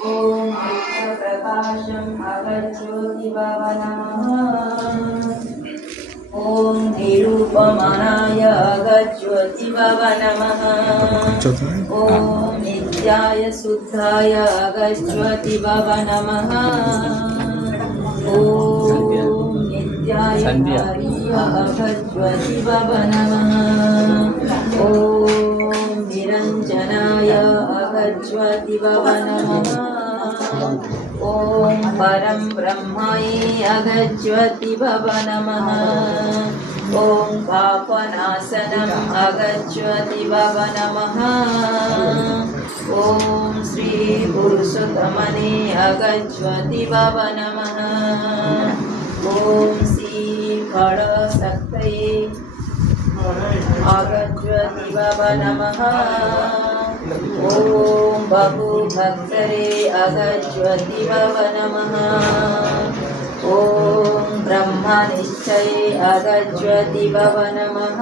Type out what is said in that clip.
ॐ प्रकाशम् अगज्योतिभव नमः। ॐ निरूपमानाय अगज्योतिभव नमः। ॐ नित्याय शुद्धाय अगज्योतिभव नमः। ॐ नित्याय हरिय अगज्योतिभव नमः। ॐ निरञ्जनाय अगज्योतिभव नमः। ॐ परं ब्रह्मये अगज्योतिभव नमः। ॐ पापनाशनम् अगज्योतिभव नमः। ॐ श्री पुरुषोत्तमने अगज्योतिभव नमः। ॐ श्री फलशक्तये अगज्योतिभव नमः। ॐ बहुभक्तरे अगज्योतिभव नमः। ॐ ब्रह्मनिश्चये अगज्योतिभव नमः।